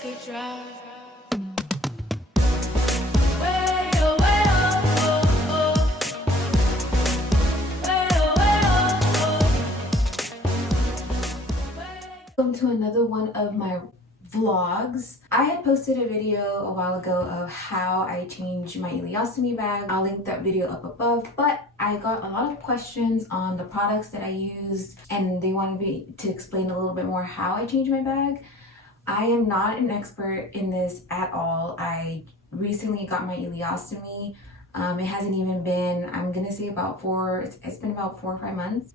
could drive. Welcome to another one of my vlogs. I had posted a video a while ago of how I changed my ileostomy bag. I'll link that video up above, but I got a lot of questions on the products that I used and they wanted me to explain a little bit more how I changed my bag. I am not an expert in this at all. I recently got my ileostomy. It hasn't even been, I'm gonna say about it's been about 4 or 5 months.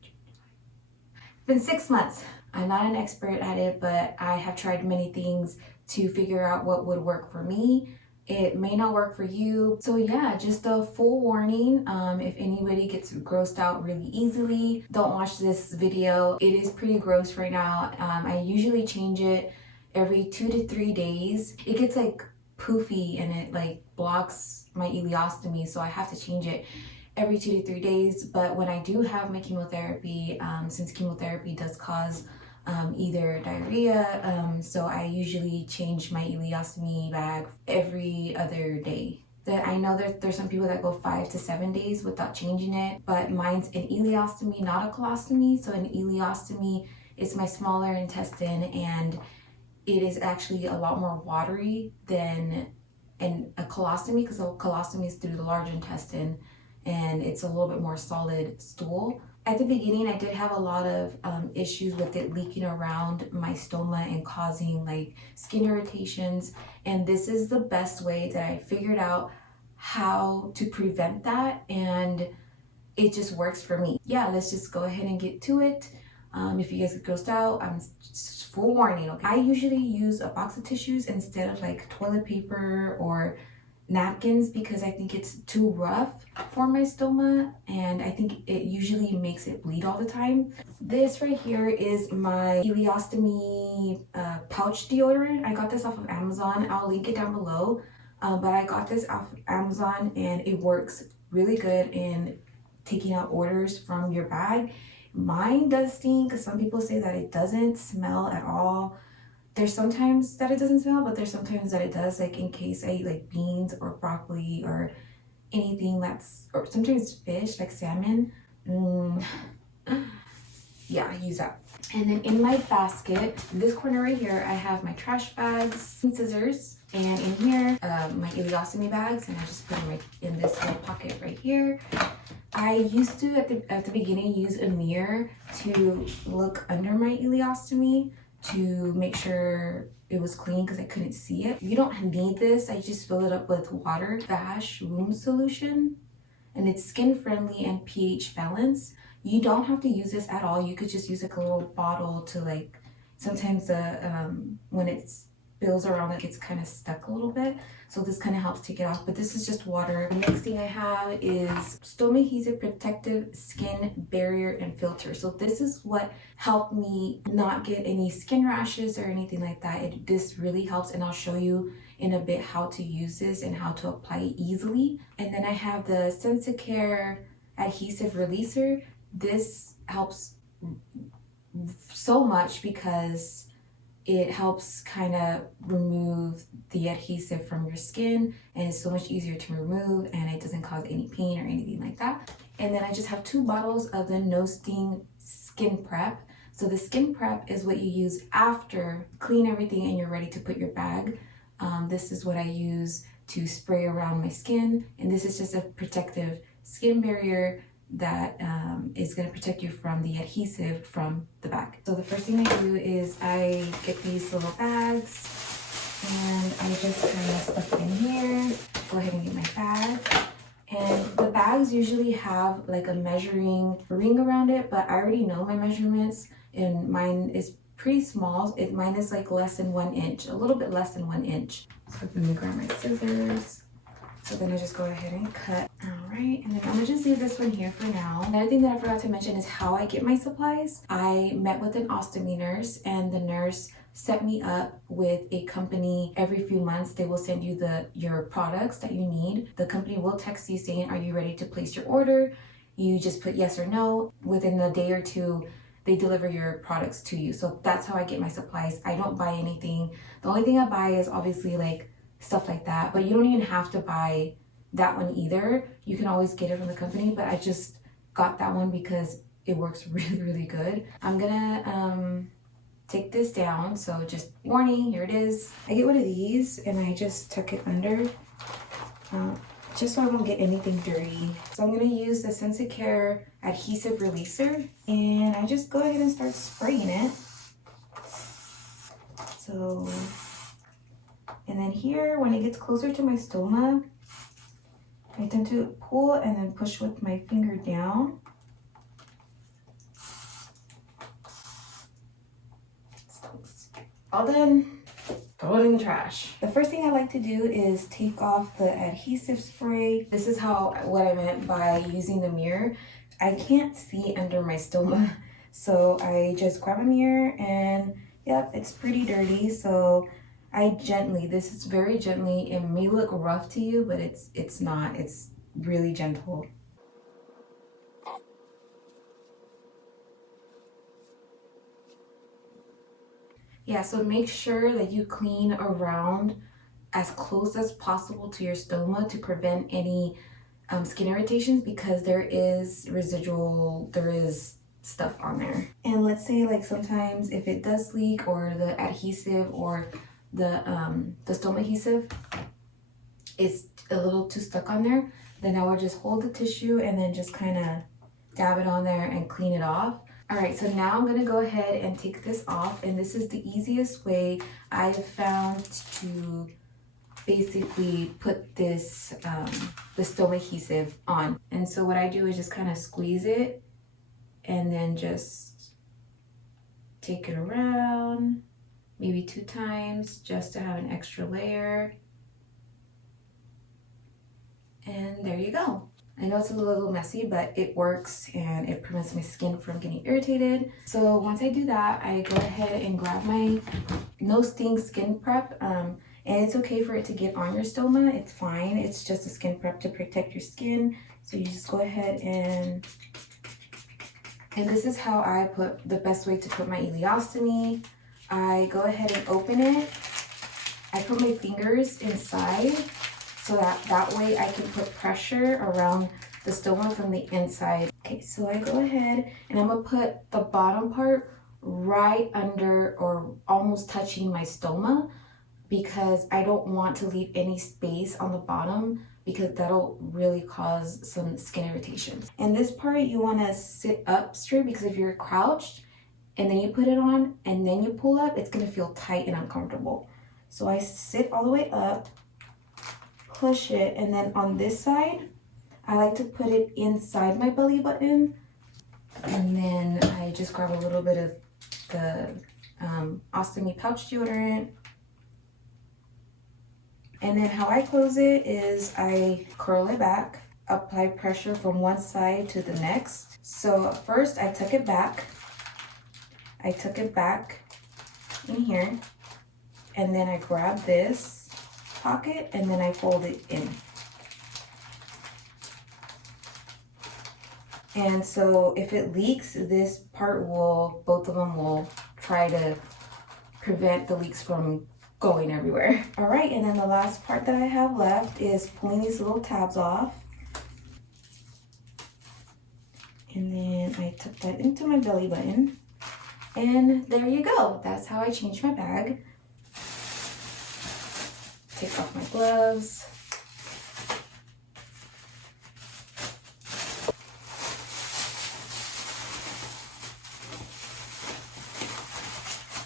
It's been 6 months. I'm not an expert at it, but I have tried many things to figure out what would work for me. It may not work for you. So yeah, just a full warning. If anybody gets grossed out really easily, don't watch this video. It is pretty gross right now. I usually change it every 2 to 3 days. It gets like poofy and it like blocks my ileostomy, so I have to change it every 2 to 3 days. But when I do have my chemotherapy, since chemotherapy does cause either diarrhea, so I usually change my ileostomy bag every other day. I know there's some people that go 5 to 7 days without changing it, but mine's an ileostomy, not a colostomy. So an ileostomy is my smaller intestine, and it is actually a lot more watery than a colostomy, because a colostomy is through the large intestine and it's a little bit more solid stool. At the beginning, I did have a lot of issues with it leaking around my stoma and causing like skin irritations. And this is the best way that I figured out how to prevent that. And it just works for me. Yeah, let's just go ahead and get to it. If you guys get grossed out, I'm just full warning, okay? I usually use a box of tissues instead of like toilet paper or napkins because I think it's too rough for my stoma, and I think it usually makes it bleed all the time. This right here is my ileostomy pouch deodorant. I got this off of Amazon. I'll link it down below, but I got this off of Amazon and it works really good in taking out odors from your bag. Mine does stink. Some people say that it doesn't smell at all. There's sometimes that it doesn't smell, but there's sometimes that it does, like in case I eat like beans or broccoli or anything or sometimes fish, like salmon. Yeah, I use that. And then in my basket, this corner right here, I have my trash bags, scissors, and in here, my ileostomy bags, and I just put them right in this little pocket right here. I used to, at the beginning, use a mirror to look under my ileostomy to make sure it was clean because I couldn't see it. You don't need this. I just fill it up with water, Vash room solution, and it's skin friendly and pH balanced. You don't have to use this at all. You could just use like a little bottle to like, sometimes when it spills around, it gets kind of stuck a little bit. So this kind of helps take it off, but this is just water. The next thing I have is Ostomy Adhesive Protective Skin Barrier and Filter. So this is what helped me not get any skin rashes or anything like that. This really helps, and I'll show you in a bit how to use this and how to apply it easily. And then I have the Sensicare Adhesive Releaser. This helps so much because it helps kind of remove the adhesive from your skin, and it's so much easier to remove, and it doesn't cause any pain or anything like that. And then I just have 2 bottles of the No Sting Skin Prep. So the Skin Prep is what you use after clean everything and you're ready to put your bag. This is what I use to spray around my skin, and this is just a protective skin barrier that is going to protect you from the adhesive from the bag. So the first thing I do is I get these little bags and I just kind of stuff it in here. Go ahead and get my bag. And the bags usually have like a measuring ring around it, but I already know my measurements, and mine is pretty small. Mine is like less than 1 inch, a little bit less than 1 inch. So let me grab my scissors. So then I just go ahead and cut. All right, and then I'm gonna just leave this one here for now. Another thing that I forgot to mention is how I get my supplies. I met with an ostomy nurse, and the nurse set me up with a company. Every few months they will send you your products that you need. The company will text you saying, are you ready to place your order? You just put yes or no. Within a day or two, they deliver your products to you. So that's how I get my supplies. I don't buy anything. The only thing I buy is obviously like stuff like that, but you don't even have to buy that one either. You can always get it from the company, but I just got that one because it works really, really good. I'm gonna take this down, so just warning, here it is. I get one of these and I just tuck it under just so I won't get anything dirty. So I'm gonna use the Sensicare adhesive releaser and I just go ahead and start spraying it. So, and then here, when it gets closer to my stoma, I tend to pull and then push with my finger down. All done. Throw it in the trash. The first thing I like to do is take off the adhesive spray. This is what I meant by using the mirror. I can't see under my stoma, so I just grab a mirror and yep, it's pretty dirty. So I gently, this is very gently, it may look rough to you, but it's not. It's really gentle. Yeah, so make sure that you clean around as close as possible to your stoma to prevent any skin irritations, because there is stuff on there. And let's say like sometimes if it does leak, or the adhesive or the stoma adhesive is a little too stuck on there, then I would just hold the tissue and then just kind of dab it on there and clean it off. All right, so now I'm gonna go ahead and take this off, and this is the easiest way I've found to basically put this, the stoma adhesive on. And so what I do is just kind of squeeze it and then just take it around, maybe 2 times just to have an extra layer. And there you go. I know it's a little messy, but it works and it prevents my skin from getting irritated. So once I do that, I go ahead and grab my no sting skin prep. And it's okay for it to get on your stoma. It's fine. It's just a skin prep to protect your skin. So you just go ahead and this is how I put the best way to put my ileostomy. I go ahead and open it. I put my fingers inside, so that way I can put pressure around the stoma from the inside. Okay, so I go ahead and I'm gonna put the bottom part right under or almost touching my stoma, because I don't want to leave any space on the bottom, because that'll really cause some skin irritations. And this part you wanna sit up straight, because if you're crouched and then you put it on and then you pull up, it's gonna feel tight and uncomfortable. So I sit all the way up, push it, and then on this side I like to put it inside my belly button, and then I just grab a little bit of the Ostomy pouch deodorant, and then how I close it is I curl it back, apply pressure from one side to the next. So first I tuck it back in here, and then I grab this pocket and then I fold it in. And so if it leaks, this part both of them will try to prevent the leaks from going everywhere. All right, and then the last part that I have left is pulling these little tabs off. And then I tuck that into my belly button. And there you go. That's how I change my bag. Take off my gloves.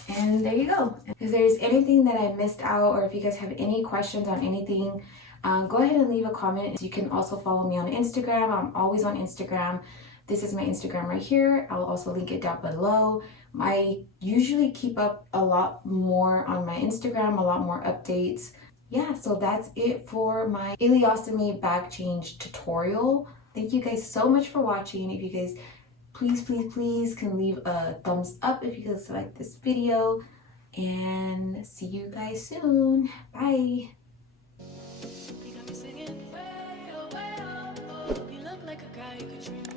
And there you go. If there's anything that I missed out, or if you guys have any questions on anything, go ahead and leave a comment. You can also follow me on Instagram. I'm always on Instagram. This is my Instagram right here. I'll also link it down below. I usually keep up a lot more on my Instagram, a lot more updates. Yeah, so that's it for my ileostomy bag change tutorial. Thank you guys so much for watching. If you guys please can leave a thumbs up if you guys like this video, and see you guys soon. Bye. You got me singing, way, oh, you look like a guy who could treat me